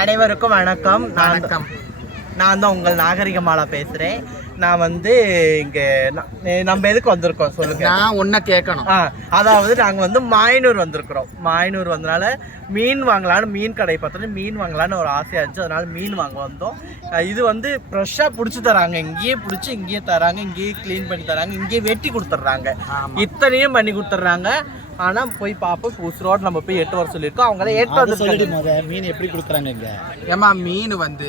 அனைவருக்கும் வணக்கம். வணக்கம். நான் தான் உங்கள் நாகரிகமாலா பேசுறேன். நான் வந்து இங்க நம்ம எதுக்கு வந்திருக்கோம் சொல்லுங்க. நான் உன்னை கேட்கணும். ஆ அதாவது நாங்கள் வந்து மாயனூர் வந்திருக்கிறோம். மாயனூர் வந்தனால மீன் வாங்கலான்னு மீன் கடை பார்த்தோன்னே மீன் வாங்கலான்னு ஒரு ஆசையாக இருந்துச்சு. அதனால மீன் வாங்க வந்தோம். இது வந்து ஃப்ரெஷ்ஷாக பிடிச்சி தராங்க. இங்கேயே பிடிச்சி இங்கேயே தராங்க. இங்கேயே க்ளீன் பண்ணி தராங்க. இங்கேயே வெட்டி கொடுத்துட்றாங்க. இத்தனையும் பண்ணி கொடுத்துட்றாங்க. ஆனால் போய் பார்ப்போம் உசுரோடு நம்ம போய் எட்டு வர சொல்லியிருக்கோம். அவங்கள எட்டு வந்து முத மீன் எப்படி கொடுக்குறாங்க இங்க? ஏமா மீன் வந்து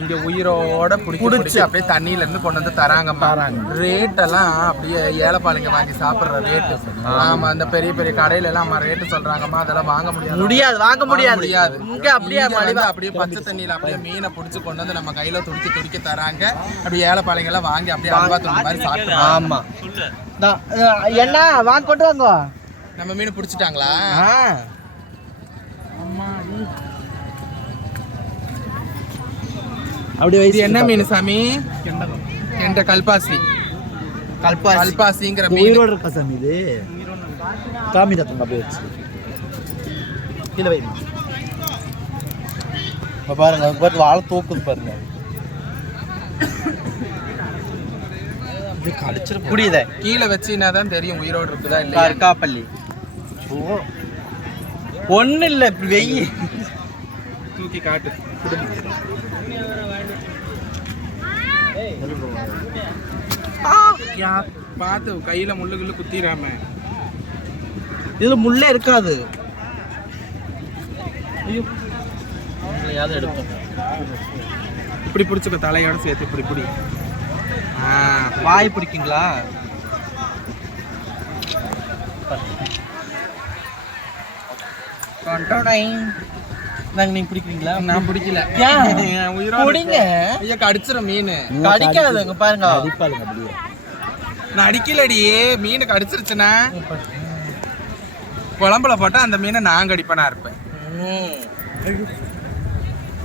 இங்க உயிரோட புடிச்சு புடிச்சு. அப்படியே தண்ணியில இருந்து கொண்டு வந்து தராங்கம்மா. ரேட் எல்லாம் அப்படியே ஏழைப்பாளைங்க வாங்கி சாப்பிடுற ரேட்டு. ஆமா அந்த பெரிய பெரிய கடையில எல்லாம் அம்மா ரேட்டு சொல்றாங்கம்மா. அதெல்லாம் வாங்க முடியாது. முடியாது வாங்க முடியாது. முடியாது. இங்க அப்படியே அப்படியே பச்சை தண்ணியில அப்படியே மீனை புடிச்சு கொண்டு வந்து நம்ம கையில துடிக்க துடிக்க தராங்க. அப்படியே ஏழைப்பாளைங்க எல்லாம் வாங்கி அப்படியே அல்வா துண்டு மாதிரி சாப்பிட்டு ஆமா. என்ன? வாங்க கொண்டு வாங்க. நம்ம மீன் பிடிச்சிட்டாங்களா? அப்படி வயசு என்ன மீன் சாமி? கெண்ட கல்பாசி. கல்பாசி. கல்பாசிங்கிற மீன். உயிரோடு இருக்கா சாமி இது? காமி தத்தம் அப்படியே வச்சு. கீழே வை. இப்ப பாருங்க அது பாட்டு வாழை தூக்குது பாருங்க. அப்படியே கடிச்சிரு புரியுதே? கீழே வச்சினா தான் தெரியும் உயிரோடு இருக்குதா இல்லையா? கற்காப்பள்ளி ஒண்ணு இல்ல இப்படி வெயி. தூக்கி காட்டு. பார்த்து கையில முள்ளு கிள்ளு குத்திராம இதுல முள்ளே இருக்காது. எடுப்போம் இப்படி பிடிச்சுக்க தலையோட சேர்த்து இப்படி பிடி. வாய் பிடிக்குங்களா? நாங்க நீங்க பிடிக்கிறீங்களா? நான் பிடிக்கல. பிடிங்க. ஐயா கடிச்சிட மீன். கடிக்காதுங்க பாருங்க. அடிப்பாளுங்க அப்படியே. நான் அடிக்கலடி. மீன் கடிச்சிருச்சுன்னா. குழம்புல போட்டா அந்த மீனை நான் கடிப்பனா இருப்பேன்.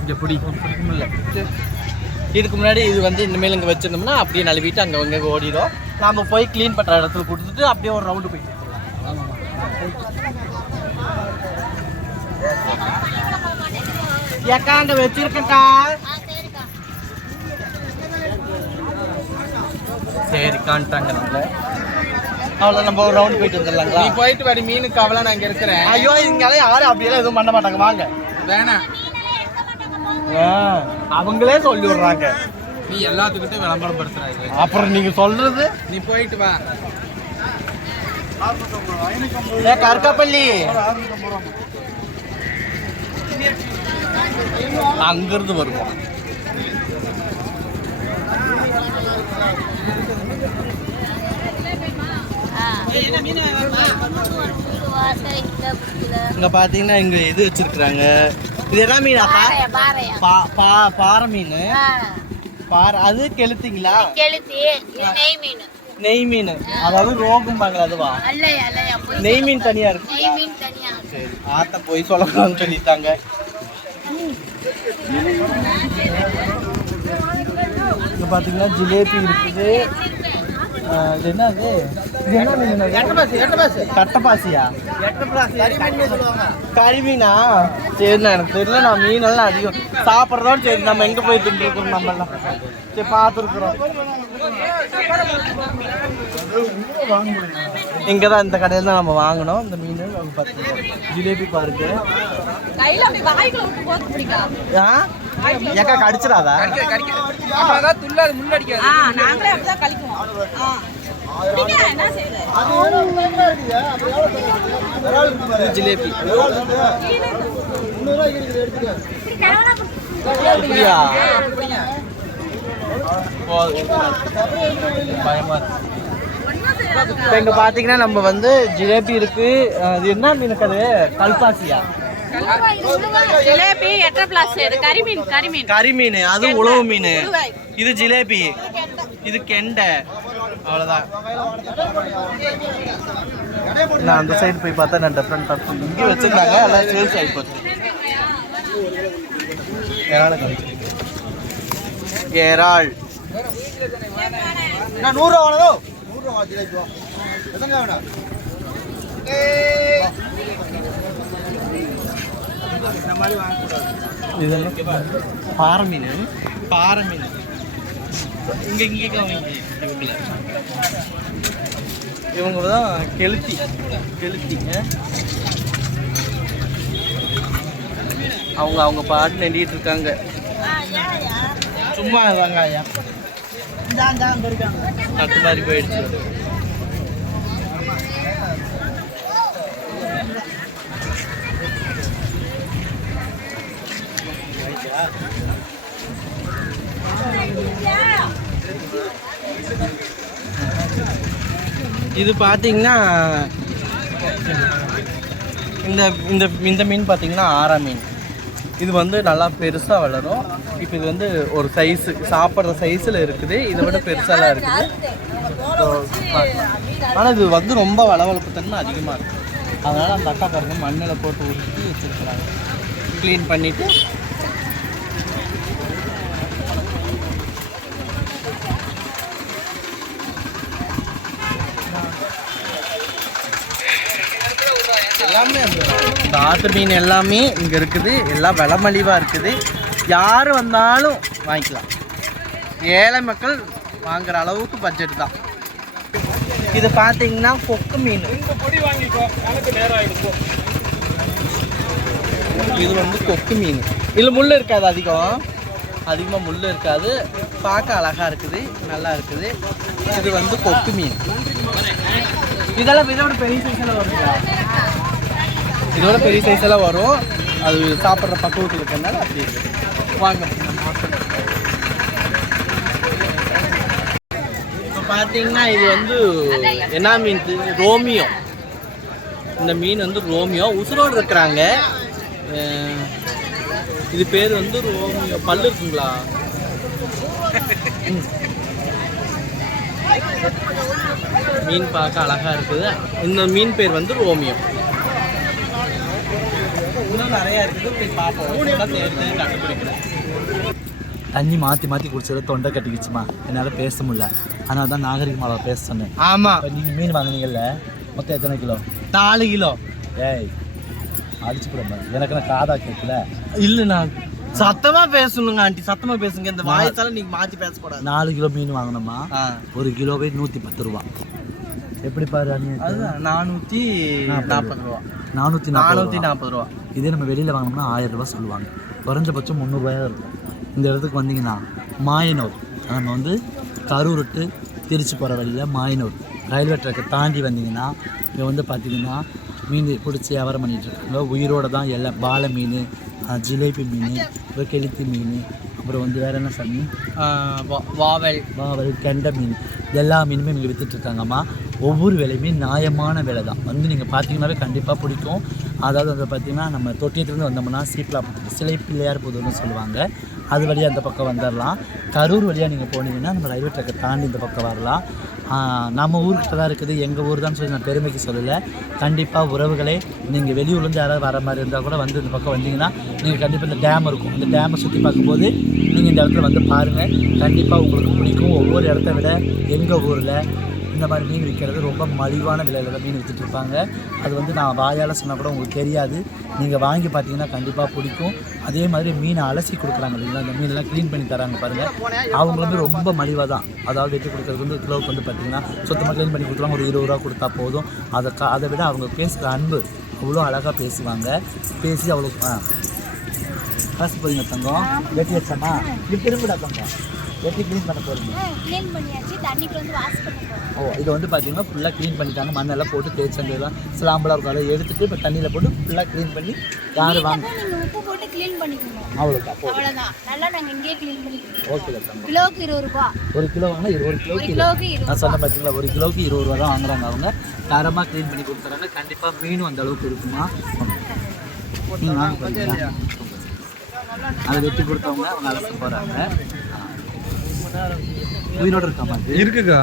இங்க பிடி. இல்ல. இதுக்கு முன்னாடி இது வந்து இனிமேல் இங்கே வச்சிருந்தோம்னா அப்படியே நழுவிட்டு அங்கே அங்கே ஓடிடும். நாம போய் க்ளீன் பண்ணுற இடத்துல கொடுத்துட்டு அப்படியே ஒரு ரவுண்டு போயிட்டு. ஏக்கா அங்கே வச்சிருக்கேன்க்கா சரி காண்ட்டாங்க நம்மள அவ்வளோ நம்ம ஒரு ரவுண்டு போயிட்டு வந்துடலாங்களா? நீ போயிட்டு வாடி மீனுக்கு அவளை நான் இங்க இருக்கிறேன். ஐயோ இங்கெல்லாம் யாரும் அப்படியெல்லாம் எதுவும் பண்ண மாட்டாங்க. வாங்க. வேணாம் அவங்களே சொல்லி விடுறாங்க நீ எல்லாத்துக்கிட்டும் விளம்பரப்படுத்துறாங்க. அப்புறம் நீங்க சொல்றது? நீ போயிட்டு வா. கருக்காப்பள்ளி. அங்கிருந்து வருவோம். இங்க பாத்தீங்கன்னா இங்க இது வச்சிருக்காங்க இது என்ன பா பாறை மீன். பாறை. அது கெளுத்திங்களா? நெய் மீன். அதாவது ரோகும்பாங்க அதுவா? நெய் மீன் தனியா இருக்கு சரி ஆத்த போய் சொல்லலாம்னு சொல்லிட்டாங்க. இங்க பாத்தீங்கன்னா ஜிலேபி இருக்குது. இது என்னது? இது என்ன? கட்டப்பாசியா? கறிமீனா சரி நான் எனக்கு தெரியல நான் மீனெல்லாம் அதிகம் சாப்பிட்றதோட சரி நம்ம எங்க போய் தின்றுருக்கோம் நம்ம எல்லாம் சரி பார்த்துருக்குறோம். இங்கே தான் இந்த கடையில் தான் நம்ம வாங்கினோம் இந்த மீன் அவங்க பார்த்து ஜிலேபி பாருங்க. ஆ? ஏக்கா கடிச்சிடாதா? துள்ளாது நாங்களே அப்படிதான் கழிக்குவோம். ஜிலேபி. அப்படியா. பயமா இருக்கு. இப்போ இங்க பாத்தீங்கன்னா நம்ம வந்து ஜிலேபி இருக்கு. அஹ் இது என்ன மீனுக்கு அது கல்பாசியா? ஜிலேபி எட்டரை பிளாஸ் இது கறிமீன் கறிமீன் கறி மீன். அது உழவு மீன். இது ஜிலேபி. இது கெண்டை. அவ்வளோதான் நான் அந்த சைடு போய் பார்த்தா நான் டிஃப்ரெண்ட் இருக்கும். இங்கே வச்சிருக்காங்க. எல்லாம் சேல்ஸ் ஆகி போச்சு. இறால் நான் நூறுரூவா வேணதோ நூறுரூவா ஜிலேபி எத்தனை பாறை மீன் பாறை மீன் இங்க இங்க கவனிங்க இவங்கள இவங்க தான் கெளுத்தி கெளுத்திங்க. அவங்க அவங்க பாட்டு நெண்டிட்டு இருக்காங்க. சும்மா தாங்க ஐயா. தட்டு மாதிரி போயிடுச்சு. இது பார்த்தீங்கன்னா இந்த இந்த இந்த மீன் பார்த்தீங்கன்னா ஆரா மீன். இது வந்து நல்லா பெருசாக வளரும். இப்போ இது வந்து ஒரு சைஸு சாப்பிட்ற சைஸில் இருக்குது. இதை விட பெருசாலாம் இருக்குது. ஆனால் இது வந்து ரொம்ப வளவளப்பு தன்மை அதிகமாக இருக்குது அதனால் அந்த அக்கா பாருங்க மண்ணில் போட்டு ஊற்றி வச்சுருக்குறாங்க. க்ளீன் பண்ணிவிட்டு எல்லாமே இந்த ஆத்து மீன் எல்லாமே இங்கே இருக்குது. எல்லாம் விலை மலிவாக இருக்குது. யார் வந்தாலும் வாங்கிக்கலாம். ஏழை மக்கள் வாங்குற அளவுக்கு பட்ஜெட் தான். இது பார்த்தீங்கன்னா கொக்கு மீன். இது வந்து கொக்கு மீன். இதில் முள் இருக்காது அதிகம். அதிகமாக முள் இருக்காது. பார்க்க அழகாக இருக்குது. நல்லா இருக்குது. இது வந்து கொக்கு மீன். இதெல்லாம் இதோட பெரிய சைஸில் வருங்களா இதோட பெரிய சைஸ் எல்லாம் வரும். அது சாப்பிட்ற பக்குவத்தில் இருக்கிறதுனால அப்படி வாங்க. இப்போ பார்த்தீங்கன்னா இது வந்து என்ன மீன்? ரோமியோ. இந்த மீன் வந்து ரோமியோ. உசுரோடு இருக்கிறாங்க. இது பேர் வந்து ரோமியோ. பல்லு இருக்குங்களா? மீன் பார்க்க அழகாக இருக்குது. இந்த மீன் பேர் வந்து ரோமியோ. நிறைய இருக்குது. போய் பார்ப்போம். இதெல்லாம் தேடி தேடி கண்டுபிடிக்கிறேன் தண்ணி மாற்றி மாற்றி குடிச்சது தொண்டை கட்டிக்கிச்சுமா. என்னால் பேச முடியல. ஆனால் தான் நாகரிகமாக பேச சொன்னேன். ஆமா. நீங்கள் மீன் வாங்குனீங்கல்ல மொத்தம் எத்தனை கிலோ? நாலு கிலோ. ஏய் அடிச்சு போட எனக்கு நான் காதா கேட்கல? இல்ல நான் சத்தமா பேசணுங்க ஆண்டி. சத்தமா பேசுங்க. இந்த வாயத்தால நீங்க மாத்தி பேசக்கூடாது. நாலு கிலோ மீன் வாங்கினோமா? ஆ. ஒரு கிலோவே நூற்றி பத்து ரூபா. எப்படி பாரு நானூத்தி நாற்பது. ரூபா. நானூத்தி நானூற்றி நாற்பது ரூபா. இதே நம்ம வெளியில் வாங்கினோம்னா ஆயிரம் ரூபாய் சொல்லுவாங்க. குறைஞ்சபட்சம் முந்நூறுரூவாயாக இருக்கும். இந்த இடத்துக்கு வந்தீங்கன்னா மாயனூர். நம்ம வந்து கரூர் திருச்சி போகிற வழியில் மாயனூர். ரயில்வே ட்ராக்கை தாண்டி வந்தீங்கன்னா இங்கே வந்து பார்த்தீங்கன்னா மீன் பிடிச்சி வியாபாரம் பண்ணிட்டு இருக்காங்க. உயிரோட தான் எல்லாம் பாலை மீன் ஜிலேபி மீன் அப்புறம் கெளுத்தி மீன் அப்புறம் வந்து வேறு என்ன சாமி? வாவல். பாவல் கெண்டை மீன். எல்லா மீனுமே இங்கே விற்றுட்ருக்காங்கம்மா ஒவ்வொரு விலையுமே நியாயமான விலை தான் வந்து நீங்கள் பார்த்தீங்கன்னாவே கண்டிப்பாக பிடிக்கும். அதாவது வந்து பார்த்தீங்கன்னா நம்ம தொட்டியத்துலேருந்து வந்தோம்னா சீப்லா சிலை பிள்ளையார் புதூர்னு சொல்லுவாங்க. அது வழியாக அந்த பக்கம் வந்துடலாம் கரூர் வழியாக நீங்கள் போனீங்கன்னா நம்ம ரயில்வே ட்ராக்கை தாண்டி இந்த பக்கம் வரலாம். நம்ம ஊர்கிட்ட தான் இருக்குது. எங்கள் ஊர் தான் சொல்லி நான் பெருமைக்கு சொல்லலை. கண்டிப்பாக உறவுகளே நீங்கள் வெளியூர்லேருந்து யாராவது வர மாதிரி இருந்தால் கூட வந்து இந்த பக்கம் வந்தீங்கன்னா நீங்கள் கண்டிப்பாக இந்த டேம் இருக்கும். இந்த டேமை சுற்றி பார்க்கும்போது நீங்கள் இந்த இடத்துல வந்து பாருங்கள் கண்டிப்பாக உங்களுக்கு பிடிக்கும். ஒவ்வொரு இடத்த விட எங்கள் ஊரில் இந்த மாதிரி மீன் விற்கிறது ரொம்ப மலிவான விலையில் தான் மீன் விற்றுட்ருப்பாங்க அது வந்து நான் வாயால் சொன்னால் கூட உங்களுக்கு தெரியாது. நீங்கள் வாங்கி பார்த்தீங்கன்னா கண்டிப்பாக பிடிக்கும். அதே மாதிரி மீனை அலசி கொடுக்குறாங்க இல்லைங்களா அந்த மீனெல்லாம் க்ளீன் பண்ணி தராங்க பாருங்கள் அவங்க வந்து ரொம்ப மலிவாக தான். அதாவது வெட்டி கொடுக்குறது வந்து கிலோவுக்கு வந்து பார்த்தீங்கன்னா சுத்தமாக க்ளீன் பண்ணி கொடுத்துருவாங்க. ஒரு இருபது ரூபா கொடுத்தா போதும். அதை க அதை விட அவங்க பேசுகிற அன்பு அவ்வளோ அழகாக பேசுவாங்க. பேசி அவ்வளோ காசு போயிங்க தங்கம். வெட்டி வச்சாமா? இப்படி திரும்பிடா தங்கம். வெட்டி க்ளீன் பண்ண போகிறீங்க க்ளீன் பண்ணியாச்சு. தண்ணிக்குள்ள வந்து வாஷ் பண்ண போறோம். ஓ இது வந்து பார்த்தீங்கன்னா ஃபுல்லாக க்ளீன் பண்ணிட்டாங்க. மண்ணெல்லாம் போட்டு தேய்ச்சி அந்த இதெல்லாம் இருக்கும். அதை எடுத்துட்டு இப்போ தண்ணியில் போட்டு ஃபுல்லாக க்ளீன் பண்ணி யார் வாங்க அப்புறம் நீங்க உப்பு போட்டு க்ளீன் பண்ணிக்கணும். அவ்வளோதான் போ அவ்வளவுதான். நல்லா நாங்க இங்கேயே க்ளீன் பண்ணிக்கணும் ஓகே தங்கம் கிலோவுக்கு இருபது ரூபாய் ஒரு கிலோ வாங்கினா இருபது ஒரு கிலோக்கு கிலோவுக்கு இருபது நான் சொன்ன பார்த்தீங்களா ஒரு கிலோவுக்கு இருபது ரூபா தான் வாங்குறாங்க அவங்க. தரமாக க்ளீன் பண்ணி கொடுத்துறாங்க. கண்டிப்பாக மீனும் அந்த அளவுக்கு இருக்குமா? நீங்கள் வாங்க? அதை வெட்டி கொடுத்தவங்க அவங்க அலச போகிறாங்க உயிரோட இருக்காமா இருக்குக்கா.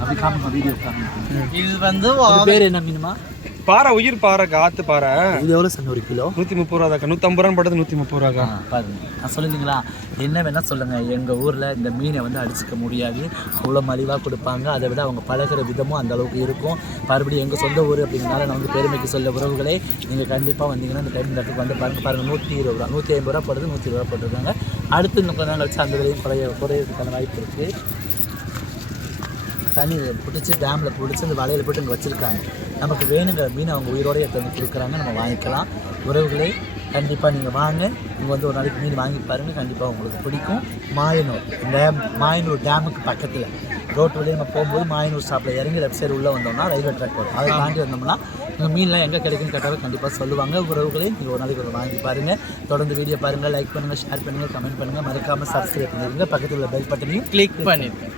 அப்படி காமிப்பா வீடியோ காமிப்பா. இது வந்து பேர் என்ன மீனுமா? பாறை உயிர் பாறை காத்து பாறை. இது எவ்வளோ சார் ஒரு கிலோ? நூற்றி முப்பது ரூபா தாக்கா நூற்றம்பது ரூபான்னு பட்டது நூற்றி முப்பது ரூபாக்கா பாருங்க. நான் சொல்லுங்களா என்ன வேணா சொல்லுங்க. எங்கள் ஊரில் இந்த மீனை வந்து அடிச்சுக்க முடியாது. அவ்வளோ மலிவாக கொடுப்பாங்க. அதை விட அவங்க பழகுற விதமும் அந்த அளவுக்கு இருக்கும். மறுபடியும் எங்கள் சொந்த ஊர் அப்படிங்கிறனால நான் வந்து பெருமைக்கு சொல்ல உறவுகளே நீங்கள் கண்டிப்பாக வந்தீங்கன்னா இந்த டைம் இந்த இடத்துக்கு வந்து பாருங்க. பாருங்க நூற்றி இருபது ரூபா நூற்றி ஐம்பது ரூபா போடுறது நூற்றி இருபது ரூபா போட்டிருக்காங்க. அடுத்து இன்னும் கொஞ்ச நாள் கழிச்சு அந்த விலையும் குறைய குறையிறதுக்கான வாய்ப்பு இருக்குது தண்ணி பிடிச்சி டேமில் பிடிச்சி அந்த வலையில் போட்டு இங்கே வச்சுருக்காங்க. நமக்கு வேணுங்கிற மீன் அவங்க உயிரோடு எடுத்து வந்து கொடுக்குறாங்க. நம்ம வாங்கிக்கலாம். உறவுகளை கண்டிப்பாக நீங்கள் வாங்க. நீங்கள் வந்து ஒரு நாளைக்கு மீன் வாங்கி பாருங்கள் கண்டிப்பாக உங்களுக்கு பிடிக்கும். மாயனூர் டேம் மாயனூர் டேமுக்கு பக்கத்தில். ரோட்டு வழியாக நம்ம போகும்போது மாயனூர் ஸ்டாப்பில் இறங்கி லெஃப்ட் சைடு உள்ளே வந்தோம்னா ரயில்வே ட்ராக் வரும் அதை தாண்டி வந்தோம்னா இந்த மீன்லாம் எங்கே கிடைக்குன்னு கேட்டாலும் கண்டிப்பாக சொல்லுவாங்க. உறவுகளே நீங்கள் ஒரு நாளைக்கு ஒரு வாங்கி பாருங்கள் தொடர்ந்து வீடியோ பாருங்கள் லைக் பண்ணுங்கள் ஷேர் பண்ணுங்கள் கமெண்ட் பண்ணுங்கள் மறக்காமல் சப்ஸ்கிரைப் பண்ணிடுங்க. பக்கத்தில் உள்ள பெல் பட்டனையும் கிளிக் பண்ணிருக்கேன்